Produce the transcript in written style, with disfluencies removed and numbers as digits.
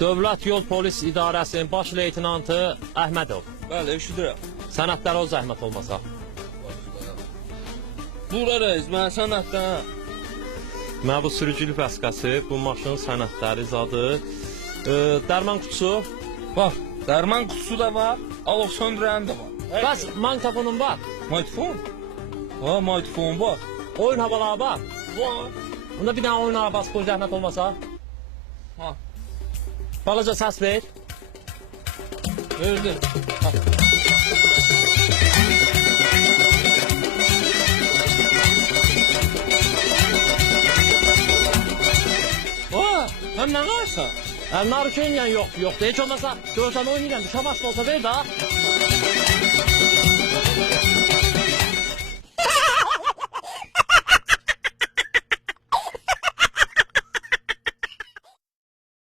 Dövlət Yol Polis İdarəsinin baş leytenantı Əhmədov. Bəli, eşidirəm. Sənədlərə o zəhmət olmasa. Bura reis, mən sənətdən. Mən bu sürücülük vəsiqəsi, bu maşının sənədləri zadı. Dərman kutusu. Bax, dərman kutusu da var, alov söndürən də var. Bəs magnitofonun var. Mikrofon? Ha, mikrofon var. Oyun havaları var. Var. Bunda bir dənə oyun arabası qoy zəhmət olmasa. Ha, Balaca səs ver. verdim. Ha. Həm nə qarsan? Narı oynayən yoxdur. Heç olmasa görsən oynayıram. Şabaş olsa ver da.